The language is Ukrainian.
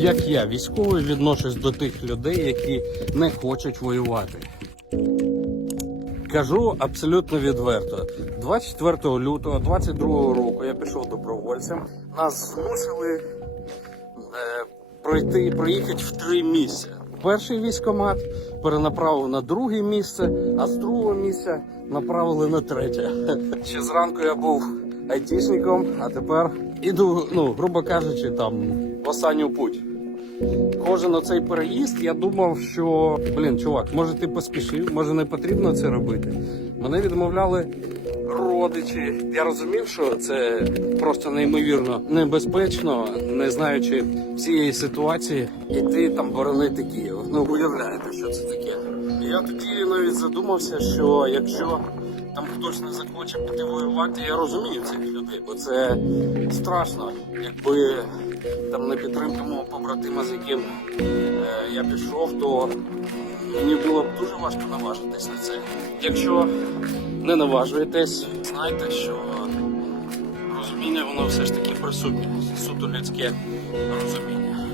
Як я, військовий, відношусь до тих людей, які не хочуть воювати. Кажу абсолютно відверто. 24 лютого 22 року я пішов добровольцем. Нас змусили е, пройти проїхати в три місця. Перший військомат перенаправив на друге місце, а з другого місця направили на третє. Ще зранку я був айтішником, а тепер іду, ну, грубо кажучи, там в останню путь. Кожен оцей переїзд, я думав, що блін, чувак, може ти поспішив, може не потрібно це робити. Мене відмовляли родичі. Я розумів, що це просто неймовірно небезпечно, не знаючи всієї ситуації, іти там боронити Київ. Ну уявляєте, що це таке. Я тоді навіть задумався, що якщо там хтось не захоче піти воювати, я розумію цих людей, бо це страшно, якби там не підтримка мого побратима, з яким е, я пішов, то мені було б дуже важко наважитись на це. Якщо не наважуєтесь, знайте, що розуміння воно все ж таки присутнє, суто людське розуміння.